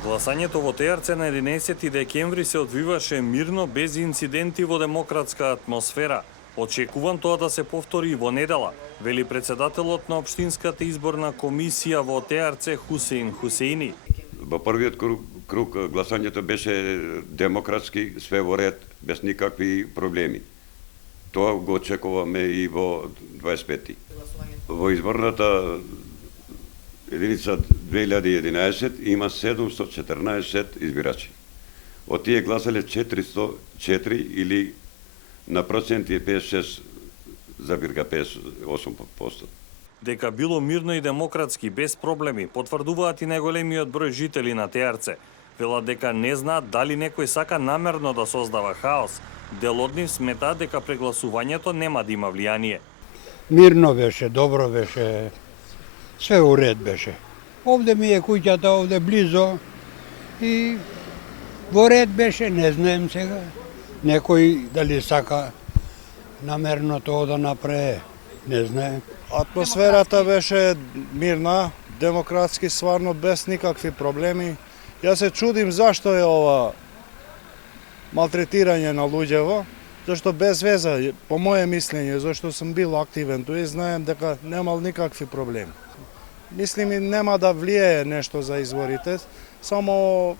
Гласањето во ТРЦ на 11 декември се одвиваше мирно, без инциденти во демократска атмосфера. Очекувам тоа да се повтори и во недела, вели председателот на Општинската изборна комисија во ТРЦ Хусеин Хусеини. Во првиот круг гласањето беше демократски, све во ред, без никакви проблеми. Тоа го очекуваме и во 25-ти. Во изборната единица 2011 има 714 избирачи. Од тие гласале 404 или на проценти 56,58%. Дека било мирно и демократски, без проблеми, потврдуваат и најголемиот број жители на ТРЦ. Велат дека не знаат дали некој сака намерно да создава хаос. Дел од нив сметаат дека прегласувањето нема да има влијание. Мирно беше, добро беше, све уред беше. Овде ми е куќата, овде близо и во ред беше, не знаем сега. Некој дали сака намерно тоа да направи, не знаем. Атмосферата беше мирна, демократски, стварно без никакви проблеми. Јас се чудим зашто е ова малтретирање на луѓево, зашто без веза, по моје мислење, зашто сум бил активен тука и знаем дека немал никакви проблеми. Мислим и нема да влијае нешто за изборите, само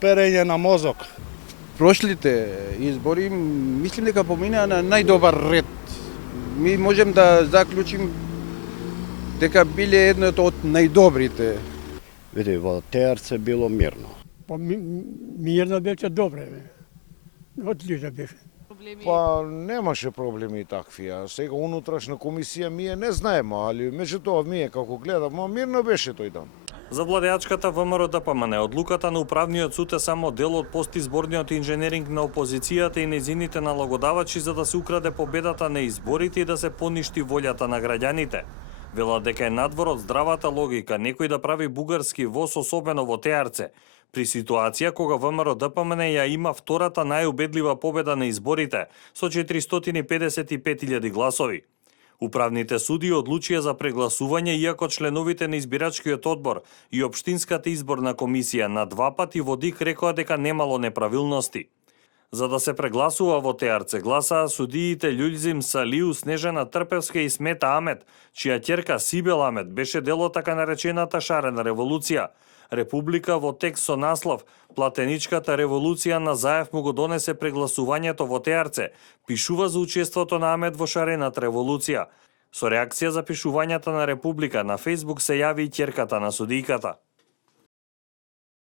перење на мозок. Прошлите избори, мислим дека поминаа на најдобар ред. Ми можем да заклучим дека биле едното од најдобрите. Види, во ТРЦ било мирно. Мирно беше добре. Отлично беше. Па немаше проблеми такви, а сега унутрашна комисија ние не знаеме, али меѓутоа ние како гледаме, мирно беше тој дан. За владеачката ВМРО ДПМН, одлуката на управниот суд е само дел од постизборниот инженеринг на опозицијата и незините налагодавачи за да се украде победата на изборите и да се поништи волјата на граѓаните. Велат дека е надвор од здравата логика некој да прави бугарски воз, особено во ТРЦ, при ситуација кога ВМРО ДПМН ја има втората најубедлива победа на изборите со 455.000 гласови. Управните суди одлучија за прегласување, иако членовите на избирачкиот одбор и Општинската изборна комисија на два пати во ДИК рекоа дека немало неправилности. За да се прегласува во ТРЦ гласаа судиите Љулзим Салиу, Снежана Трпевска и Смета Амет, чија ќерка Сибел Амет беше дел од така наречената шарена револуција. Република во текст со наслов "Платеничката револуција на Заев му го донесе прегласувањето во ТРЦ", пишува за учеството на Амет во шарената револуција. Со реакција за пишувањата на Република на Фејсбук се јави и ќерката на судијката.